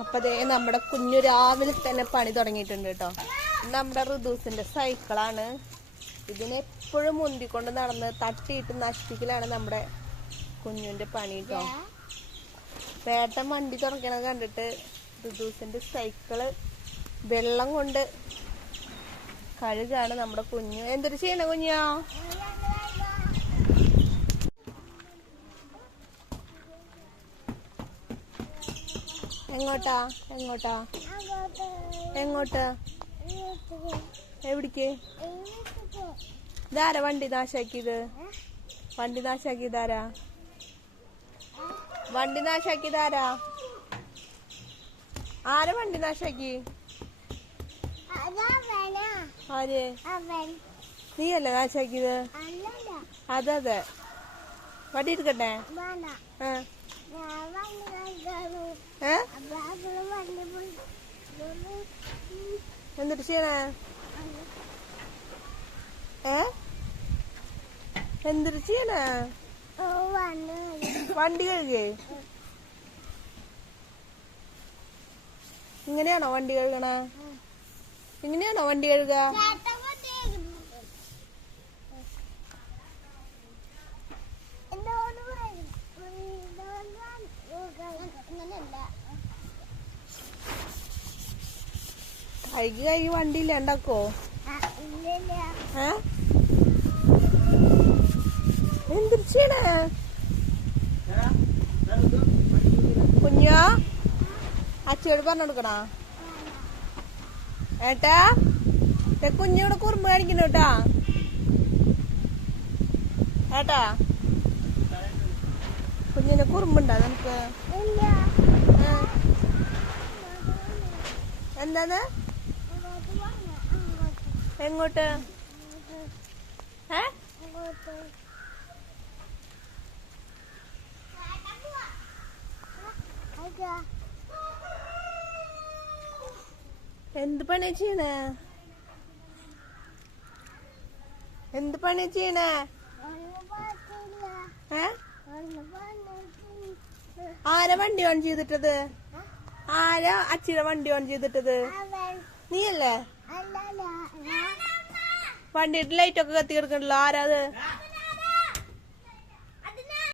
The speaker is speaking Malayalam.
അപ്പൊ ദേ നമ്മുടെ കുഞ്ഞു രാവിലെ തന്നെ പണി തുടങ്ങിയിട്ടുണ്ട് കേട്ടോ. നമ്മുടെ ഋതുസിന്റെ സൈക്കിളാണ്. ഇതിനെ എപ്പോഴും മുന്തിക്കൊണ്ട് നടന്ന് തട്ടിയിട്ട് നശിപ്പിക്കലാണ് നമ്മുടെ കുഞ്ഞുന്റെ പണി കേട്ടോ. പേട്ടൻ വണ്ടി തുറക്കണത് കണ്ടിട്ട് ഋതുസിന്റെ സൈക്കിൾ വെള്ളം കൊണ്ട് കഴുകാണ് നമ്മുടെ കുഞ്ഞു. എന്തൊരു ചെയ്യണ കുഞ്ഞോ? എങ്ങോട്ടാ? എങ്ങോട്ടാ? എങ്ങോട്ട്? എവിടേക്ക്? ഇതാരാ വണ്ടി നാശാക്കിയത്? വണ്ടി നാശാക്കിയതാരാ? വണ്ടി നാശാക്കിയതാരാ? ആരാ വണ്ടി നാശാക്കി? ആര്? നീയല്ലേ നാശാക്കിയത്? അതെ അതെ വണ്ടി എടുക്കട്ടെ ആ ഏ എന്നിട്ട് ചെയ്യണേ ഏ എന്തിട്ട് ചെയ്യണേ വണ്ടി കഴുകേ ഇങ്ങനെയാണോ വണ്ടി കഴുകണേ? ഇങ്ങനെയാണോ വണ്ടി കഴുകുക കഴുകി ഈ വണ്ടി ഇല്ലാണ്ടാക്കോ എന്തിരിച്ചാണ് കുഞ്ഞോ? അച്ഛയോട് പറഞ്ഞു കൊടുക്കണോ? ഏട്ടാ കുഞ്ഞോട് കുറുമ്പ് കാണിക്കുന്നു കേട്ടാ. ഏട്ടാ കുഞ്ഞിന് കുറുമ്പുണ്ടോ നമുക്ക്? എന്താണ് എങ്ങോട്ട്? ഏ? എന്ത് പണി ചെയ്യണ? എന്ത് പണി ചെയ്യണ? ആരാ വണ്ടി ഓൺ ചെയ്തിട്ടത്? ആരാ അച്ഛയുടെ വണ്ടി ഓൺ ചെയ്തിട്ടത്? നീയല്ലേ? വണ്ടിയുടെ ലൈറ്റ് ഒക്കെ കത്തി കിടക്കണല്ലോ ആരാ അത്